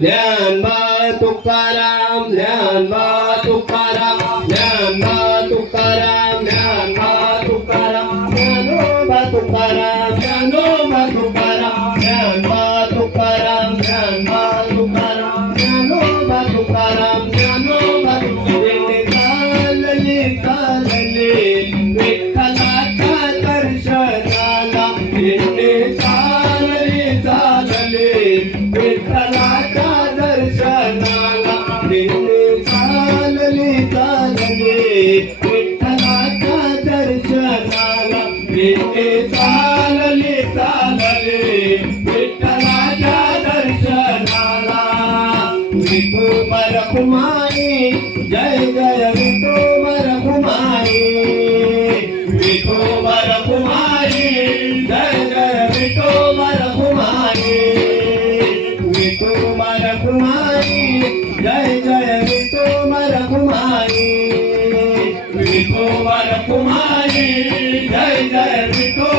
لما تكرم لما تكرم لما تكرم لما تكرم لما تكرم لما تكرم لما تكرم لما تكرم لما تكرم لما تكرم قال لي قال لي بكلا ترشد على दर्शनाला दिंडे चालले चालले. विठ्ठलाच्या दर्शनाला. विठू जय जय विठू रखुमाई विठू जय जय विठू रखुमाई विठू रखुमाई जय जय विठू रखुमाई रखुमाई जय जय विठू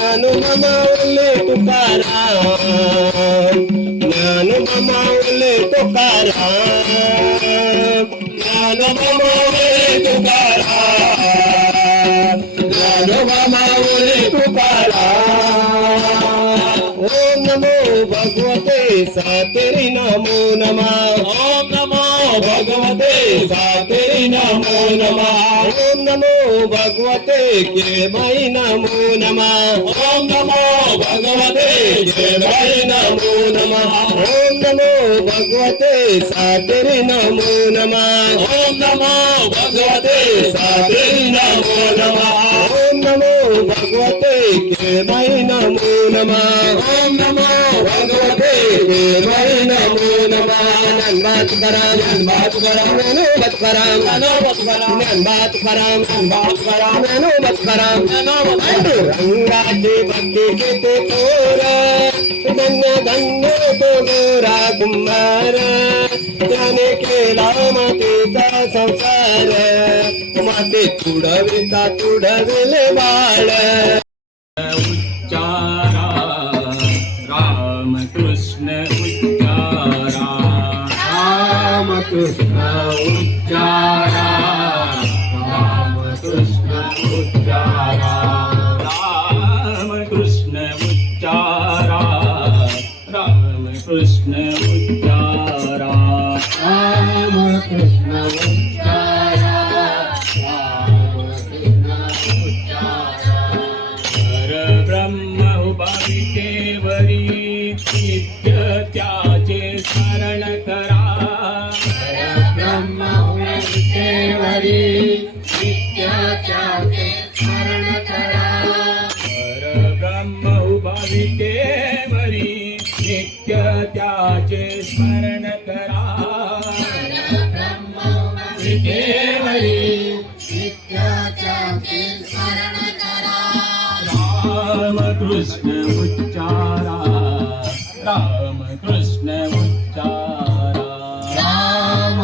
ನಾನು ಮಮ ಒಳ್ಳೆ ತುಕಾರ ನಾನು ಮಮ ಒಳ್ಳೆ ತುಕಾರ ನಾನು ಮಮ ಒಳ್ಳೆ ತುಕಾರ ನಾನು ಮಮ ಒಳ್ಳೆ ತುಕಾರ ಓಂ ನಮೋ ಭಗವತೆ ಸಾತಿರಿ ನಮೋ ನಮ ಓಂ ನಮೋ ಭಗವತೆ ಸಾತಿ నమో నమ ఓం నమో భగవతే కేమై నమో నమ ఓం నమో భగవతే కేమై నమో నమ ఓం నమో భగవతే సాతిరి నమో నమ ఓం నమో భగవతే సాతిరి నమో నమో नमः ओम नमो भगवते सातेरी नमो नमः ओम नमो भगवते केमयि नमो नमः ओम नमो भगवते केमयि नमो नमः नन्मात कराम नन्मात कराम ननो मत कराम ननो मत कराम नन्मात कराम नन्मात कराम ननो मत कराम ननो मत रंगाचे भक्ती किती थोर धन्य धन्य तो गोरा कुंभार त्याने केला मातेचा संसार माते तुडविता तुडविले बाळ कृष्ण उच्चारा। राम कृष्ण उच्चारा। राम कृष्ण उच्चारा। राम कृष्ण उच्चारा। राम कृष्ण उच्चारा। राम कृष्ण स्मरण करा. ब्रह्म देवरी नित्य त्याचे स्मरण करा. परब्रह्म उभाविकेवरी नित्य त्याचे स्मरण करा. स्मरण करा. राम कृष्ण उच्चारा. राम कृष्ण उच्चारा. राम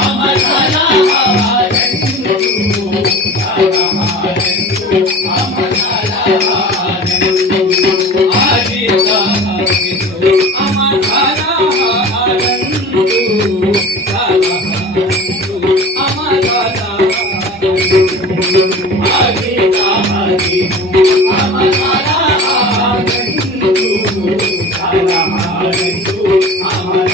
I'm அமரோ